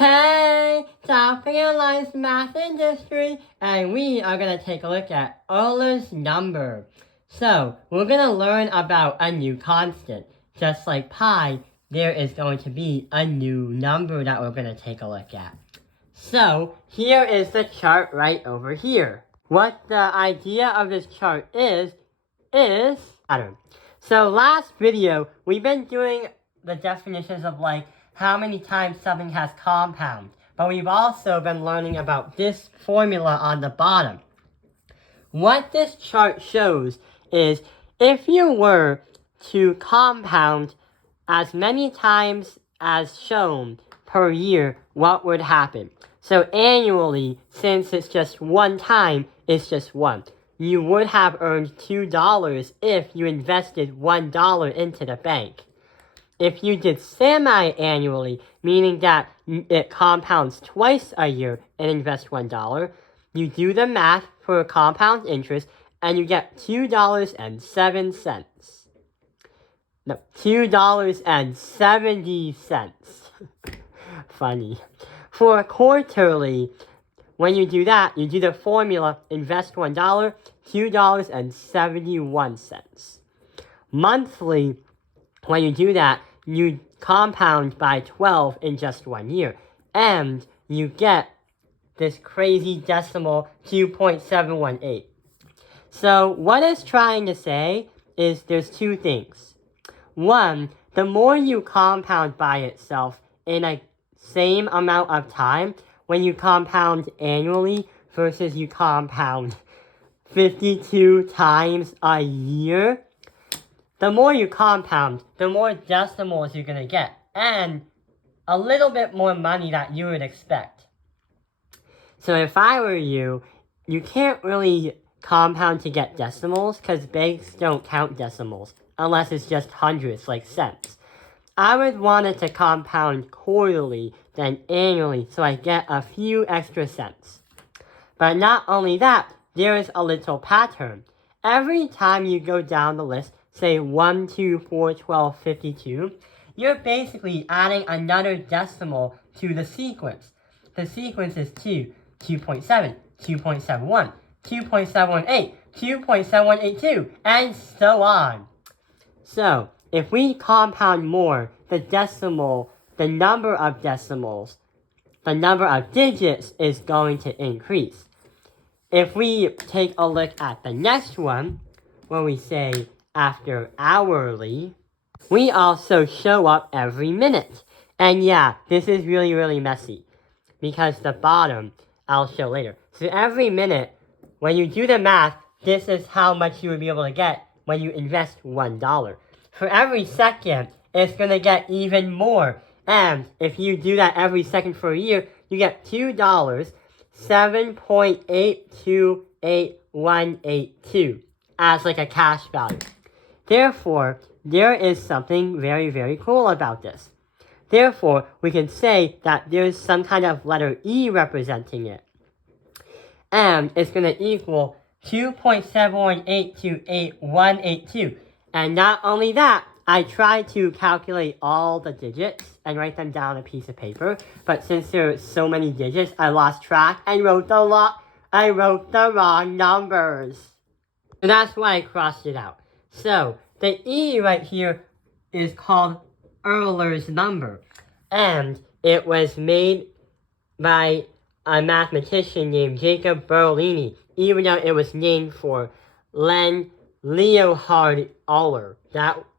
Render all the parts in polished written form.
Hey, Topping Alliance Math Industry, and we are going to take a look at Euler's number. So, we're going to learn about a new constant. Just like pi, there is going to be a new number that we're going to take a look at. So, here is the chart right over here. What the idea of this chart is pattern. So last video, we've been doing the definitions of like how many times something has compound, but we've also been learning about this formula on the bottom. What this chart shows is if you were to compound as many times as shown per year, what would happen? So annually, since it's just one time, it's just one. You would have earned $2 if you invested $1 into the bank. If you did semi-annually, meaning that it compounds twice a year and invest $1, you do the math for compound interest and you get $2.07. No, $2.70. Funny. For quarterly, when you do that, you do the formula, invest $1, $2.71. Monthly, when you do that, you compound by 12 in just 1 year. And you get this crazy decimal 2.718. So what it's trying to say is there's two things. One, the more you compound by itself in a same amount of time, when you compound annually versus you compound 52 times a year, the more you compound, the more decimals you're going to get, and a little bit more money that you would expect. So if I were you, you can't really compound to get decimals because banks don't count decimals unless it's just hundreds, like cents. I would want it to compound quarterly than annually so I get a few extra cents. But not only that, there is a little pattern. Every time you go down the list, say 1, 2, 4, 12, 52, you're basically adding another decimal to the sequence. The sequence is 2, 2.7, 2.71, 2.718, 2.7182, and so on. So, if we compound more, the number of decimals, the number of digits is going to increase. If we take a look at the next one, where we say after hourly, we also show up every minute. And yeah, this is really, really messy because the bottom, I'll show later. So every minute, when you do the math, this is how much you would be able to get when you invest $1. For every second, it's going to get even more. And if you do that every second for a year, you get $2, 7.828182 as like a cash value. Therefore, there is something very, very cool about this. Therefore, we can say that there's some kind of letter E representing it. And it's going to equal 2.7182882. And not only that, I tried to calculate all the digits and write them down on a piece of paper. But since there are so many digits, I lost track and wrote the wrong numbers. And that's why I crossed it out. So, the E right here is called Euler's number. And it was made by a mathematician named Jacob Bernoulli, even though it was named for Leonhard Euler.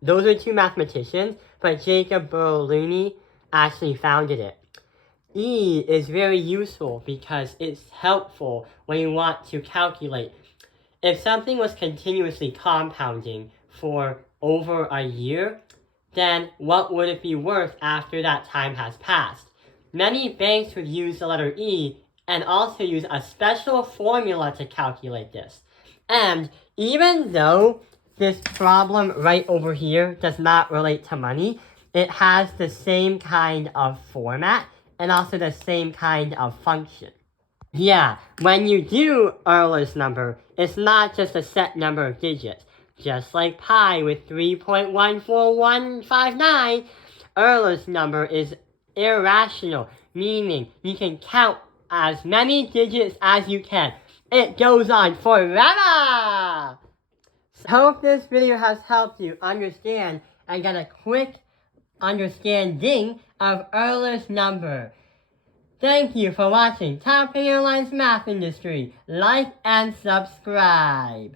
Those are two mathematicians, but Jacob Bernoulli actually founded it. E is very useful because it's helpful when you want to calculate. If something was continuously compounding for over a year, then what would it be worth after that time has passed? Many banks would use the letter E and also use a special formula to calculate this. And even though this problem right over here does not relate to money, it has the same kind of format and also the same kind of function. Yeah, when you do Euler's number, it's not just a set number of digits. Just like pi with 3.14159, Euler's number is irrational, meaning you can count as many digits as you can. It goes on forever! So I hope this video has helped you understand and get a quick understanding of Euler's number. Thank you for watching Top Airlines Math Industry. Like and subscribe.